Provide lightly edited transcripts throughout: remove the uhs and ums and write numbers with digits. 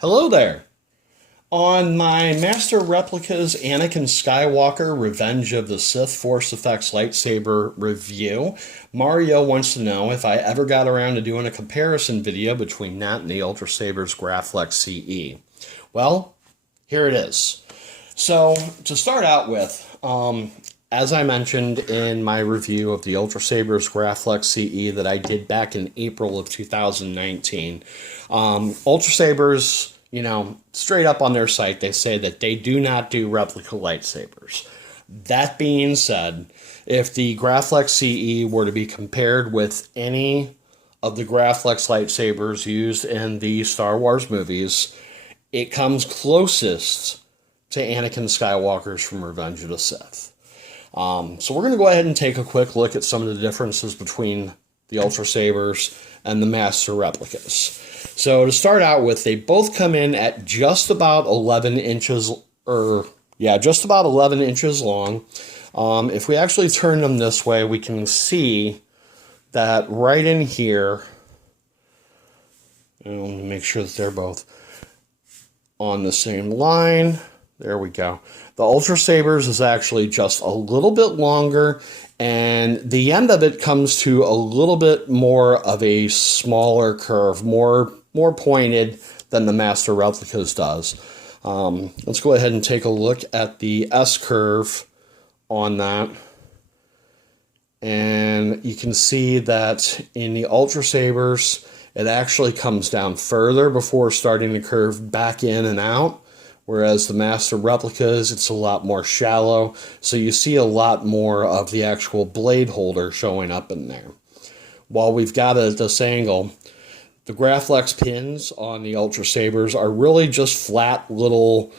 Hello there! On my Master Replicas Anakin Skywalker Revenge of the Sith Force Effects Lightsaber review, Mario wants to know if I ever got around to doing a comparison video between that and the Ultrasabers Graflex CE. Well, here it is. So, to start out with, as I mentioned in my review of the Ultrasabers Graflex CE that I did back in April of 2019, Ultrasabers, straight up on their site, they say that they do not do replica lightsabers. That being said, if the Graflex CE were to be compared with any of the Graflex lightsabers used in the Star Wars movies, it comes closest to Anakin Skywalker's from Revenge of the Sith. So we're going to go ahead and take a quick look at some of the differences between the Ultrasabers and the Master Replicas. So to start out with, they both come in at just about 11 inches, just about 11 inches long. If we actually turn them this way, we can see that right in here, and make sure that they're both on the same line. There we go. The Ultrasabers is actually just a little bit longer, and the end of it comes to a little bit more of a smaller curve, more pointed than the Master Replicas does. Let's go ahead and take a look at the S-curve on that. And you can see that in the Ultrasabers, it actually comes down further before starting to curve back in and out. Whereas the Master Replicas, it's a lot more shallow, so you see a lot more of the actual blade holder showing up in there. While we've got it at this angle, the Graflex pins on the Ultrasabers are really just flat little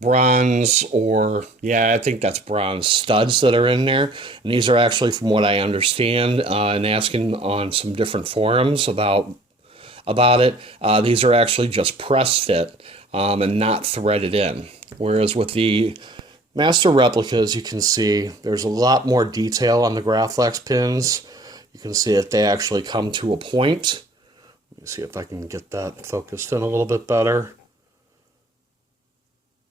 bronze, I think that's bronze studs that are in there. And these are actually, from what I understand, and asking on some different forums about it, these are actually just press fit. And not threaded in. Whereas with the Master Replicas, you can see there's a lot more detail on the Graflex pins. You can see that they actually come to a point. Let me see if I can get that focused in a little bit better.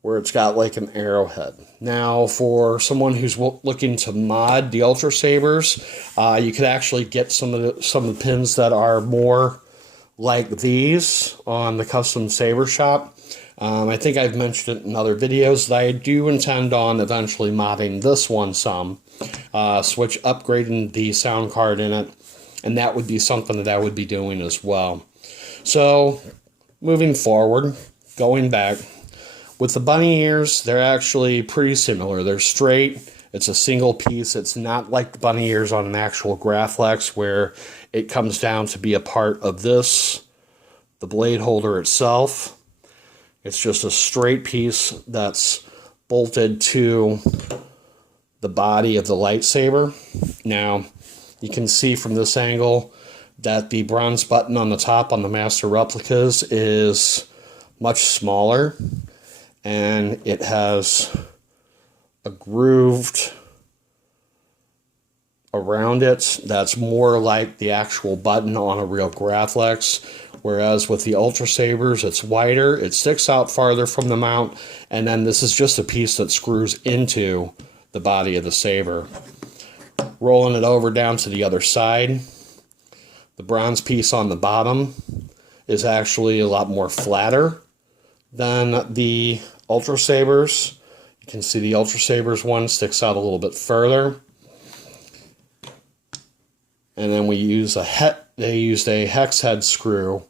Where it's got like an arrowhead. Now, for someone who's looking to mod the Ultrasabers, you could actually get some of the pins that are more like these on the custom saber shop. I think I've mentioned it in other videos that I do intend on eventually modding this one some, upgrading the sound card in it, and that would be something that I would be doing as well. So, moving forward, going back, with the bunny ears, they're actually pretty similar. They're straight, it's a single piece, it's not like the bunny ears on an actual Graflex where it comes down to be a part of this, the blade holder itself. It's just a straight piece that's bolted to the body of the lightsaber. Now, you can see from this angle that the bronze button on the top on the Master Replicas is much smaller, and it has a grooved around it that's more like the actual button on a real Graflex. Whereas with the Ultrasabers, it's wider, it sticks out farther from the mount, and then this is just a piece that screws into the body of the saber. Rolling it over down to the other side, the bronze piece on the bottom is actually a lot more flatter than the Ultrasabers. You can see the Ultrasabers one sticks out a little bit further. And then they used a hex head screw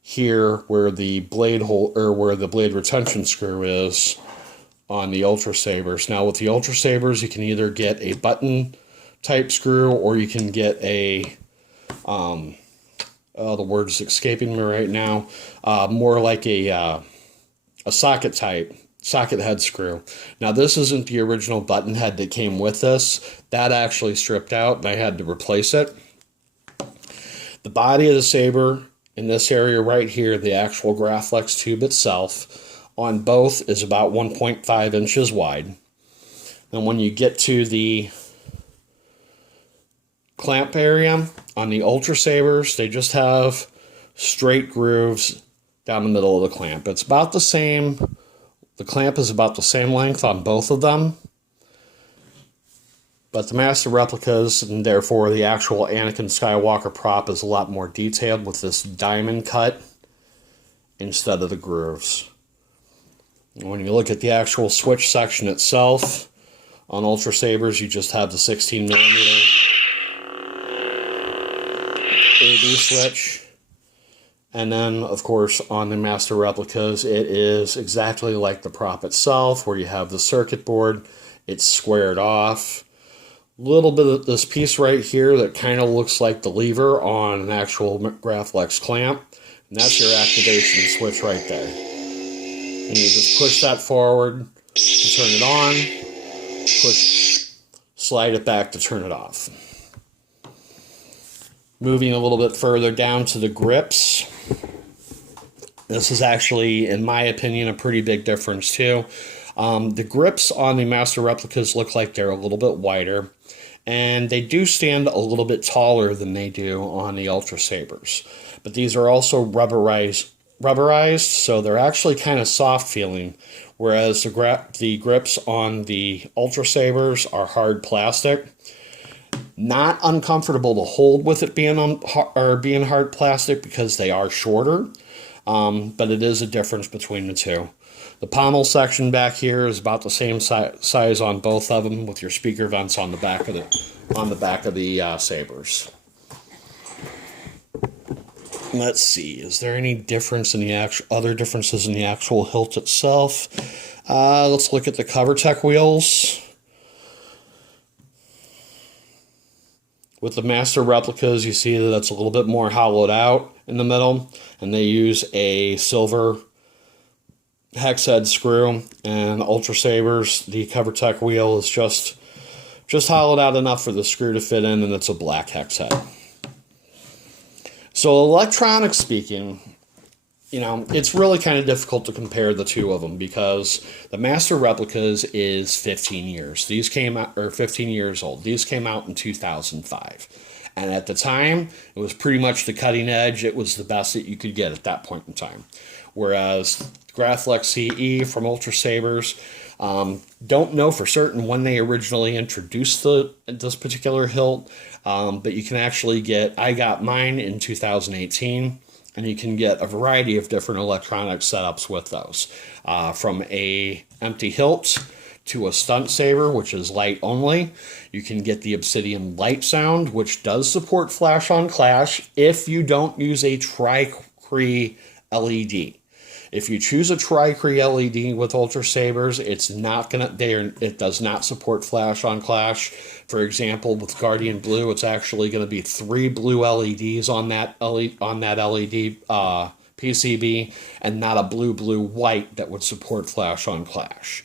here where the blade retention screw is on the Ultrasabers. Now with the Ultrasabers, you can either get a button type screw or you can get a the word is escaping me right now, more like a socket head screw. Now this isn't the original button head that came with this. That actually stripped out and I had to replace it. The body of the saber in this area right here, the actual Graflex tube itself, on both is about 1.5 inches wide. And when you get to the clamp area on the Ultrasabers, they just have straight grooves down the middle of the clamp. It's about the same. The clamp is about the same length on both of them. But the Master Replicas, and therefore the actual Anakin Skywalker prop, is a lot more detailed with this diamond cut instead of the grooves. When you look at the actual switch section itself, on Ultrasabers, you just have the 16mm AV switch. And then, of course, on the Master Replicas, it is exactly like the prop itself, where you have the circuit board. It's squared off. A little bit of this piece right here that kind of looks like the lever on an actual Graflex clamp. And that's your activation switch right there. And you just push that forward to turn it on. Slide it back to turn it off. Moving a little bit further down to the grips. This is actually, in my opinion, a pretty big difference too. The grips on the Master Replicas look like they're a little bit wider, and they do stand a little bit taller than they do on the Ultrasabers. But these are also rubberized, so they're actually kind of soft feeling, whereas the grips on the Ultrasabers are hard plastic. Not uncomfortable to hold with it being hard plastic because they are shorter, but it is a difference between the two. The pommel section back here is about the same size on both of them, with your speaker vents on the back of the sabers. Let's see, is there any difference in the other differences in the actual hilt itself? Let's look at the CoverTech wheels. With the Master Replicas, you see that it's a little bit more hollowed out in the middle, and they use a silver hex head screw. And Ultrasabers, the CoverTech wheel is just hollowed out enough for the screw to fit in, and it's a black hex head. So electronics speaking, you know, it's really kind of difficult to compare the two of them because the Master Replicas is 15 years. These came out, or 15 years old. These came out in 2005. And at the time, it was pretty much the cutting edge. It was the best that you could get at that point in time. Whereas Graflex CE from Ultrasabers, don't know for certain when they originally introduced this particular hilt, but you can actually I got mine in 2018. And you can get a variety of different electronic setups with those. From a empty hilt to a stunt saber, which is light only. You can get the Obsidian Light Sound, which does support flash on clash if you don't use a Tri-Cree LED. If you choose a Tri-Cree LED with Ultrasabers, it does not support flash on clash. For example, with Guardian Blue, it's actually going to be 3 blue LEDs on that LED PCB, and not a blue white that would support flash on clash.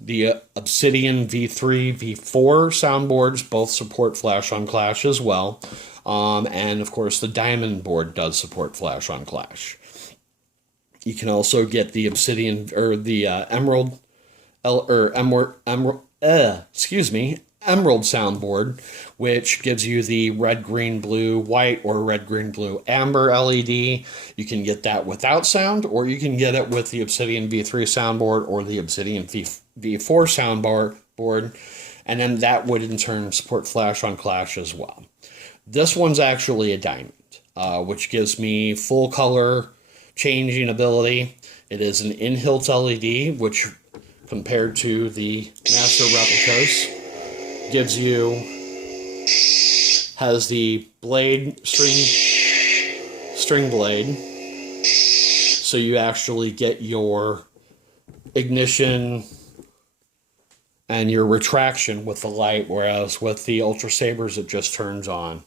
The Obsidian V3, V4 soundboards both support flash on clash as well, and of course the Diamond board does support flash on clash. You can also get the Obsidian, or the Emerald soundboard, which gives you the red, green, blue, white, or red, green, blue, amber LED. You can get that without sound, or you can get it with the Obsidian V3 soundboard or the Obsidian V4 soundboard, and then that would in turn support flash on clash as well. This one's actually a diamond, which gives me full color changing ability. It is an in-hilt LED, which compared to the Master Replicas has the blade, string blade, so you actually get your ignition and your retraction with the light, whereas with the Ultrasabers it just turns on.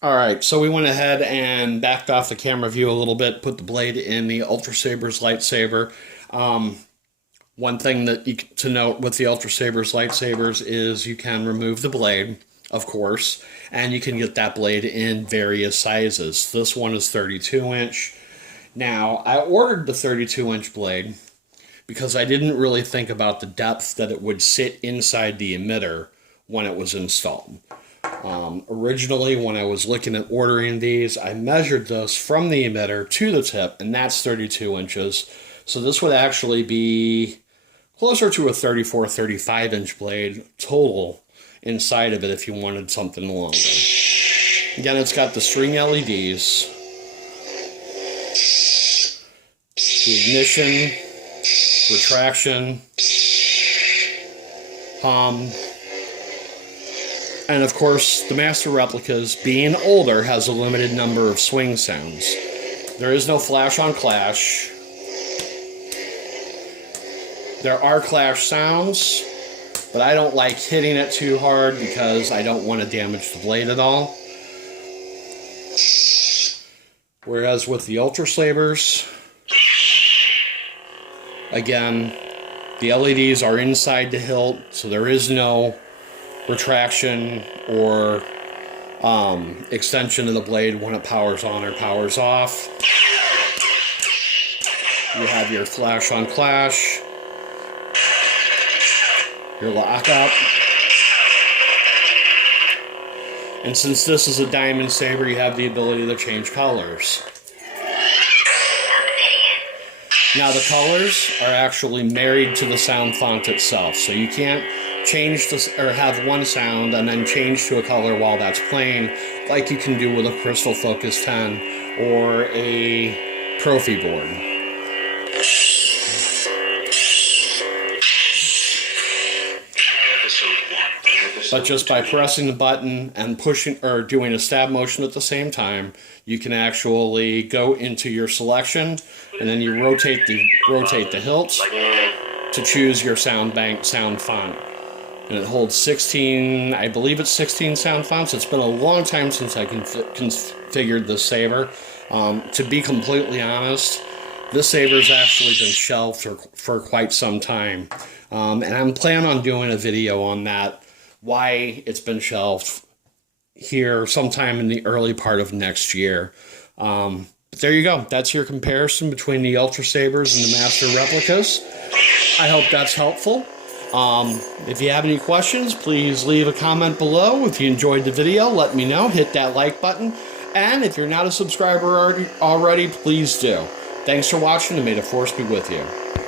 Alright, so we went ahead and backed off the camera view a little bit, put the blade in the Ultrasabers lightsaber. One thing to note with the Ultrasabers lightsabers is you can remove the blade, of course, and you can get that blade in various sizes. This one is 32-inch. Now, I ordered the 32-inch blade because I didn't really think about the depth that it would sit inside the emitter when it was installed. Originally, when I was looking at ordering these, I measured this from the emitter to the tip, and that's 32 inches. So this would actually be closer to a 34, 35-inch blade total inside of it if you wanted something longer. Again, it's got the string LEDs, the ignition, retraction, palm, and of course, the Master Replicas, being older, has a limited number of swing sounds. There is no flash on clash. There are clash sounds, but I don't like hitting it too hard because I don't want to damage the blade at all. Whereas with the Ultrasabers, again, the LEDs are inside the hilt, so there is no retraction or extension of the blade when it powers on or powers off. You have your flash on clash, your lockup, and since this is a diamond saber, you have the ability to change colors. Now the colors are actually married to the sound font itself, so you can't change this or have one sound and then change to a color while that's playing, like you can do with a Crystal Focus 10 or a Trophy board. But just by pressing the button and pushing or doing a stab motion at the same time, you can actually go into your selection, and then you rotate the hilt to choose your sound bank sound font. And it holds 16, I believe it's 16 sound fonts. It's been a long time since I configured this saber. To be completely honest, this saber's actually been shelved for quite some time. And I'm planning on doing a video on that, why it's been shelved here sometime in the early part of next year. But there you go. That's your comparison between the Ultrasabers and the Master Replicas. I hope that's helpful. If you have any questions, please leave a comment below. If you enjoyed the video, let me know. Hit that like button. And if you're not a subscriber already, please do. Thanks for watching, and may the Force be with you.